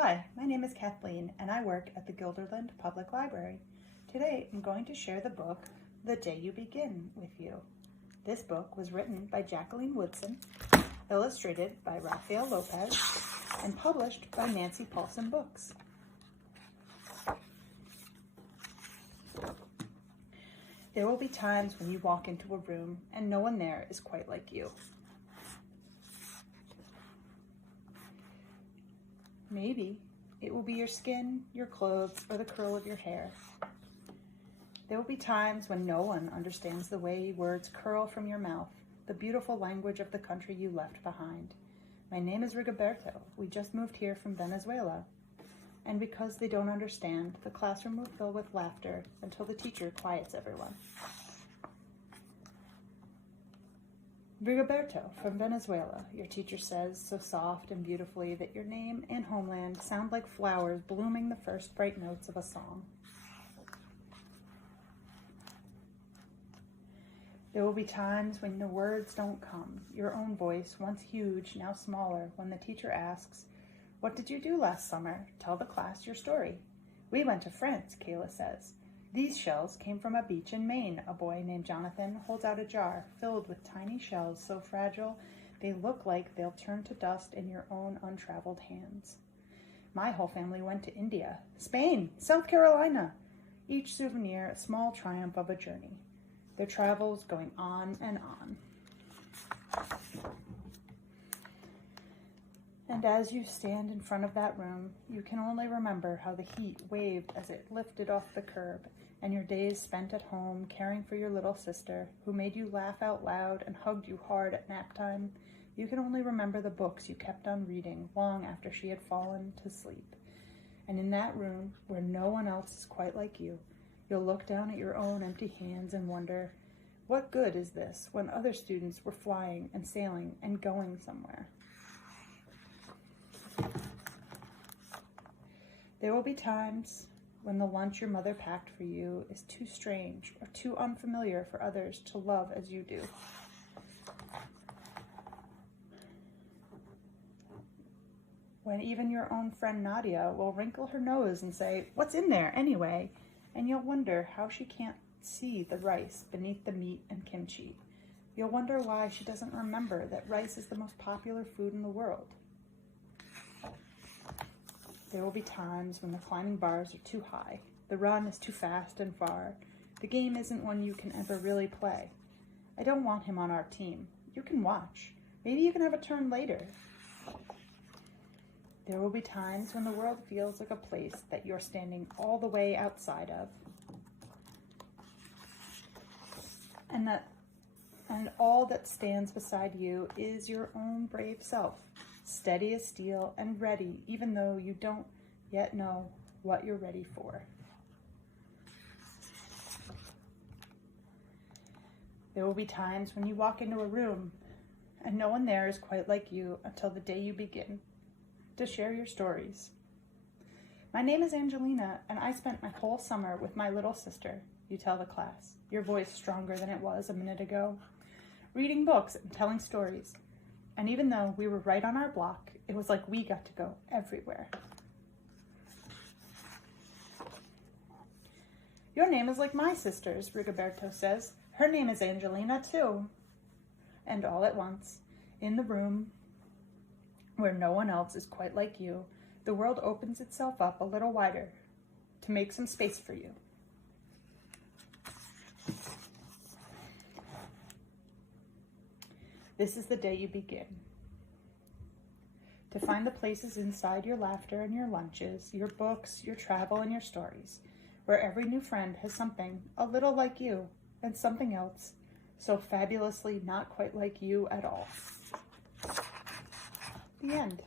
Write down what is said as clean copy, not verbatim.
Hi, my name is Kathleen and I work at the Guilderland Public Library. Today I'm going to share the book, The Day You Begin, with you. This book was written by Jacqueline Woodson, illustrated by Raphael Lopez, and published by Nancy Paulson Books. There will be times when you walk into a room and no one there is quite like you. Maybe it will be your skin, your clothes, or the curl of your hair. There will be times when no one understands the way words curl from your mouth, the beautiful language of the country you left behind. My name is Rigoberto. We just moved here from Venezuela. And because they don't understand, the classroom will fill with laughter until the teacher quiets everyone. Rigoberto from Venezuela, your teacher says so soft and beautifully that your name and homeland sound like flowers blooming the first bright notes of a song. There will be times when the words don't come, your own voice, once huge, now smaller, when the teacher asks, "What did you do last summer? Tell the class your story." "We went to France," Kayla says. "These shells came from a beach in Maine." A boy named Jonathan holds out a jar filled with tiny shells so fragile they look like they'll turn to dust in your own untraveled hands. "My whole family went to India, Spain, South Carolina." Each souvenir a small triumph of a journey. Their travels going on and on. And as you stand in front of that room, you can only remember how the heat waved as it lifted off the curb, and your days spent at home caring for your little sister, who made you laugh out loud and hugged you hard at nap time. You can only remember the books you kept on reading long after she had fallen to sleep. And in that room, where no one else is quite like you, you'll look down at your own empty hands and wonder, what good is this when other students were flying and sailing and going somewhere? There will be times when the lunch your mother packed for you is too strange or too unfamiliar for others to love as you do. When even your own friend Nadia will wrinkle her nose and say, "What's in there anyway?" And you'll wonder how she can't see the rice beneath the meat and kimchi. You'll wonder why she doesn't remember that rice is the most popular food in the world. There will be times when the climbing bars are too high, the run is too fast and far, the game isn't one you can ever really play. I don't want him on our team. You can watch. Maybe you can have a turn later. There will be times when the world feels like a place that you're standing all the way outside of. And all that stands beside you is your own brave self, steady as steel and ready, even though you don't yet know what you're ready for. There will be times when you walk into a room and no one there is quite like you until the day you begin to share your stories. My name is Angelina, and I spent my whole summer with my little sister, you tell the class, your voice stronger than it was a minute ago, reading books and telling stories. And even though we were right on our block, it was like we got to go everywhere. "Your name is like my sister's," Rigoberto says. "Her name is Angelina too." And all at once, in the room where no one else is quite like you, the world opens itself up a little wider to make some space for you. This is the day you begin. To find the places inside your laughter and your lunches, your books, your travel, and your stories, where every new friend has something a little like you and something else so fabulously not quite like you at all. The end.